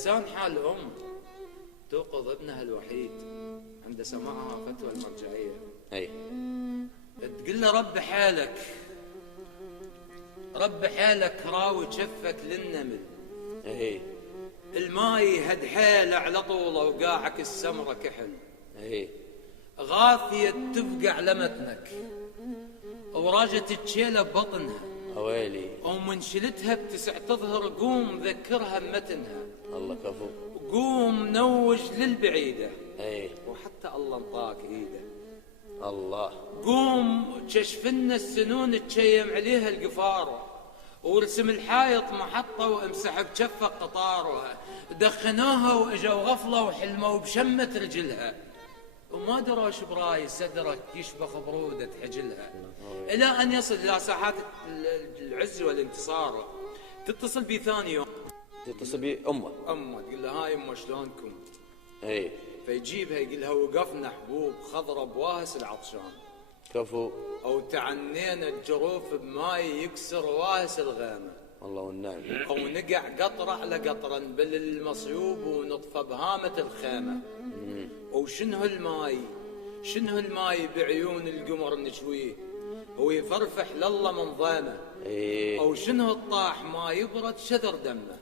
لسان حال توقظ ابنها الوحيد عند سماعها فتوى المرجعية. تقول له رب حالك راوي جفك للنمل. الماي هد حيله على طوله وقاعك السمرة كحل. غافية تفقع لمتنك وراجت تشيله ببطنها. ومن شلتها بتسع تظهر قوم ذكرها بمتنها. الله كفو. قوم نوج للبعيدة. وحتى الله انطاك ايده. الله. قوم كشفنا السنون تشيم عليها القفار ورسم الحايط محطة وامسح بجفة قطار. دخنوها واجوا غفلة وحلموا بشمة رجلها وما دروش براي صدرك يشبخ برودة حجلها. الى ان يصل الى ساحات العز والانتصار. تتصل بي ثاني يوم. تتصل بي امه تقول لها هاي امه شلونكم؟ فيجيبها يقول لها وقفنا حبوب خضرة بواهس العطشان. كفو. او تعنينا الجروف بماي يكسر واهس الغامة. الله والنعم. او نقع قطرة على قطرة نبلل المصيوب ونطفى بهامة الخيمة. وشنه الماي بعيون القمر نشويه ويفرفح لله من ضيمه. او شنه الطاح ما يبرد شذر دمه.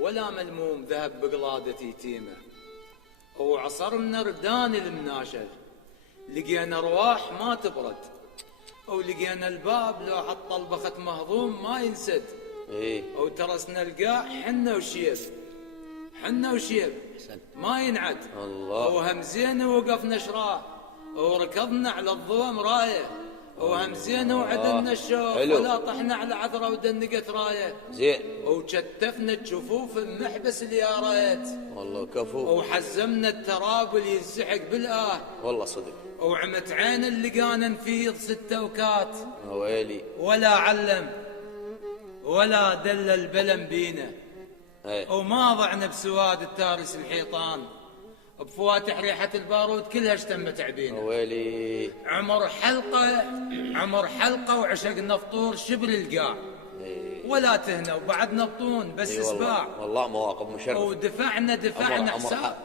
ولا ملموم ذهب بقلادة يتيمه. وعصرنا ردان المناشر لقينا رواح ما تبرد. او لقينا الباب لو حط طلبخة مهضوم ما ينسد. وترسنا القاع حنا وشيب ما ينعد. الله. وهمزين ووقفنا شراه وركضنا على الضوام رايه. وهمزين وعدلنا الشوف ولا طحنا على عذرة ودنقت رايه. زين. وشتفنا الجفوف بمحبس اليارات. والله كفو. وحزمنا التراب اللي ينسحق بالآه. والله صدق. وعمت عين اللقانا نفيض 6 وكات. ولا علم ولا دل البلم بينا. وما ضعنا بسواد التارس الحيطان بفواتح ريحة البارود كلها اشتمت عبينا. عمر حلقة وعشقنا فطور شبر القاع. ولا تهنا وبعدنا بطون بس اسباع. والله مواقف مشرفة. ودفعنا حساب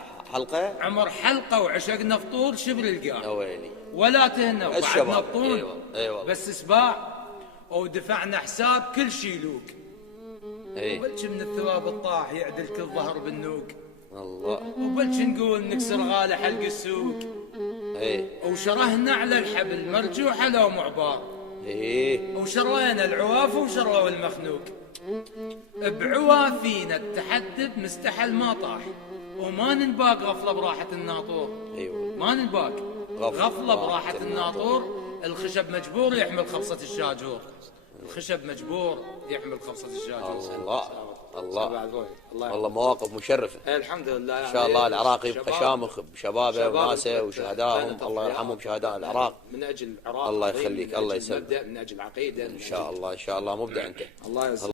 عمر حلقة وعشقنا فطور شبر القاع. ولا تهنا وبعدنا بطون بس اسباع. ودفعنا حساب كل شي لوك. وبلش من الثواب الطاح يعدل كل ظهر بالنوق. الله. وبلش نقول نكسر غالي حلق السوق. وشرهنا على الحبل مرجوحة لو معبار. وشرينا العواف وشروا المخنوق. بعوافينا التحدب مستحل ما طاح. وما ننباق غفلة براحة الناطور. ما ننباق غفلة براحة الناطور. الخشب مجبور يحمل خبصة الشاجور. الله. والله مواقف مشرفة. الحمد لله. ان شاء الله العراق يبقى شامخ بشبابه وناسه وشهدائهم. الله يرحمهم شهداء العراق. من اجل العراق. الله يخليك. الله يسلمك. من اجل العقيدة. ان شاء الله مبدع انت. الله يسلمك.